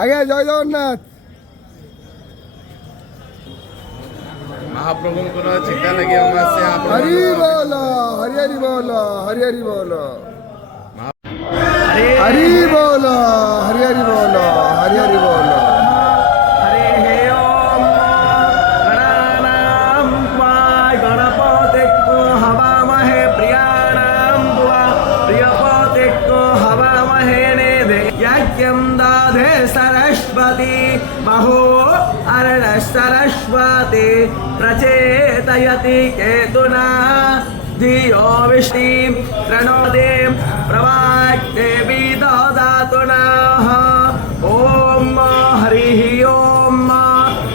আগে জয় জগন্নাথ। महाप्रभुंकर चिंता लगी अमावास्या हरि बोल हरि हरि बोल हरि हरि बोल हरि बोल हरि हरि बोल हरि हरि बोल। सरस्वती महो अरण सरस्वती प्रचेतयति केतुना धियो विष्णुं प्रणोदें प्रवाक्देवी ददातु नः। ॐ हरिः ॐ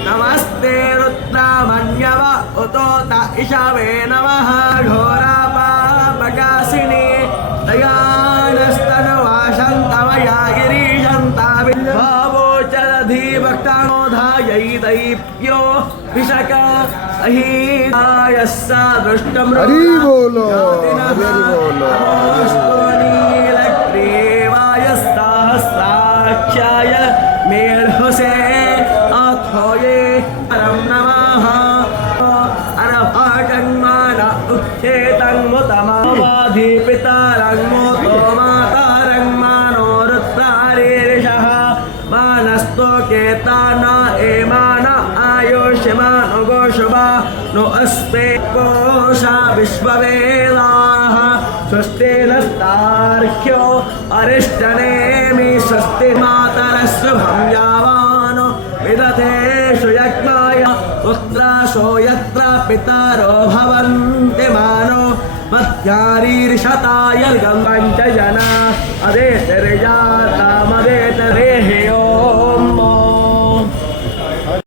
नमस्ते रुद्रमन्यव उतोत इषवे नमः। घोरापापकाशिनी दयानस्तनवासन्तमया दैत्यो विशक अहितायस्स दृष्टं हरि बोल हरि बोल नीलग्रीवायस्ताहस्राक्षाय मेढसे अथोये परं नमः। अरभाटङ्मान उच्चेतं मुतमावाधिपितारं मोतो मातारं मानो रुद्रारीर्षः मानस्तो केताना एमान आयुष्यमानो गोषुभा नो अस्ते कोशा विश्ववेदाः स्वस्ति नस्तार्क्यो अरिष्टनेमि स्वस्ति मातरस्सुभं यावानो विदधेषु यज्ञाय पुत्रासो यत्र पितरो भवन्ति मानो मध्यारीर्षताय पञ्चजना अदेतिर्या